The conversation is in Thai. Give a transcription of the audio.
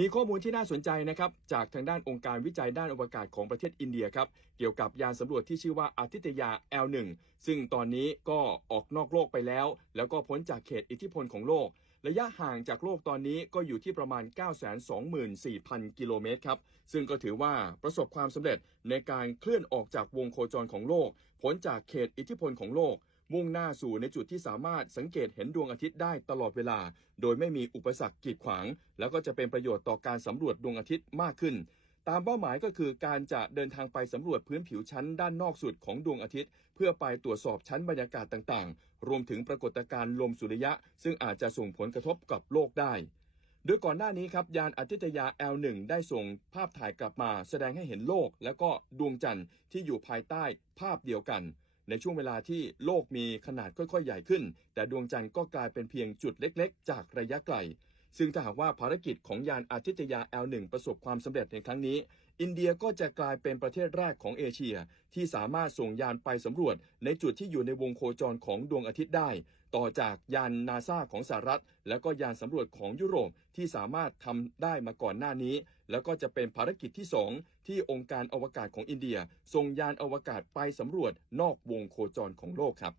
มีข้อมูลที่น่าสนใจนะครับจากทางด้านองค์การวิจัยด้านอวกาศของประเทศอินเดียครับเกี่ยวกับยานสำรวจที่ชื่อว่าอาทิตยา L1 ซึ่งตอนนี้ก็ออกนอกโลกไปแล้ว แล้วก็พ้นจากเขตอิทธิพลของโลก ระยะห่างจากโลกตอนนี้ก็อยู่ที่ประมาณ 924,000 กิโลเมตรครับซึ่งก็ถือว่าประสบความสำเร็จในการเคลื่อนออกจากวงโคจรของโลกพ้นจากเขตอิทธิพลของโลก มุ่งหน้าสู่ในจุดที่สามารถสังเกตเห็นดวงอาทิตย์ได้ตลอดเวลา โดยไม่มีอุปสรรคกีดขวาง แล้วก็จะเป็นประโยชน์ต่อการสำรวจดวงอาทิตย์มากขึ้น ตามเป้าหมายก็คือการจะเดินทางไปสำรวจพื้นผิวชั้นด้านนอกสุดของดวงอาทิตย์ เพื่อไปตรวจสอบชั้นบรรยากาศต่างๆ รวมถึงปรากฏการณ์ลมสุริยะ ซึ่งอาจจะส่งผลกระทบกับโลกได้โดยก่อนหน้านี้ครับ ยานอาทิตยา L1 ได้ส่งภาพถ่ายกลับมา แสดงให้เห็นโลก และก็ดวงจันทร์ที่อยู่ภายใต้ภาพเดียวกัน ในช่วงเวลาที่โลกมีขนาดค่อยๆ ใหญ่ขึ้น แต่ดวงจันทร์ก็กลายเป็นเพียงจุดเล็กๆ จากระยะไกล ซึ่งถ้าหากว่าภารกิจของยานอาทิตยา L1 ประสบความสำเร็จในครั้งนี้ อินเดียก็จะกลายเป็นประเทศแรกของเอเชีย ที่สามารถส่งยานไปสำรวจ ในจุดที่อยู่ในวงโคจรของดวงอาทิตย์ได้ ต่อจากยานนาซาของสหรัฐ และก็ยานสำรวจของยุโรปที่สามารถทำได้มาก่อนหน้านี้ แล้วก็จะเป็นภารกิจที่ 2 ที่องค์การอวกาศของอินเดีย ส่งยานอวกาศไปสำรวจนอกวงโคจรของโลกครับ